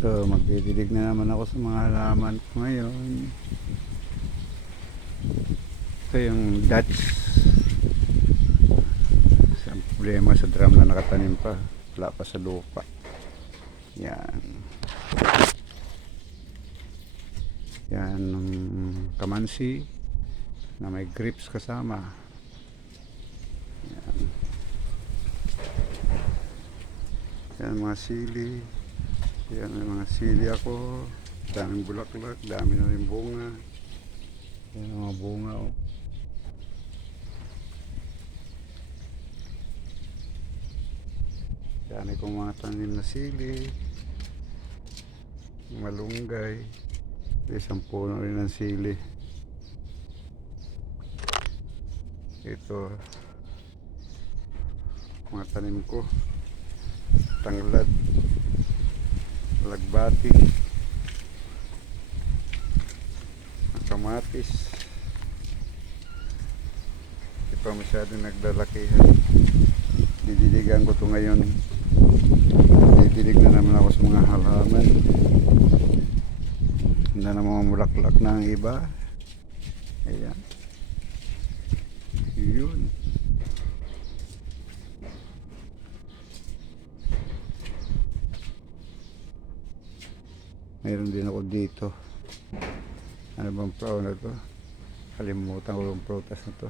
Ito, magdidilig na naman ako sa mga halaman ko ngayon. Ito yung Dutch. Isang problema sa drum na nakatanim pa. Wala pa sa lupa. Yan. Yan ng kamansi na may grips kasama. Yan. Yan mga sili. Yan may mga sili ako. Daming bulaklak, dami na rin bunga. Yan mga bunga oh. Dami kong mga tanim na sili. Malunggay. Isang puno rin ng sili. Ito mga tanim ko. Tanglad. Lagbati, kamatis. Hindi pa masyadong naglalakihan. Didiligan ko to ngayon. Didilig na naman ako sa mga halaman. Hindi na mamulaklak na ang iba. Ayan. Yun. Mayroon din ako dito. Ano bang flower na to? Kalimutan ko yung prutas na to.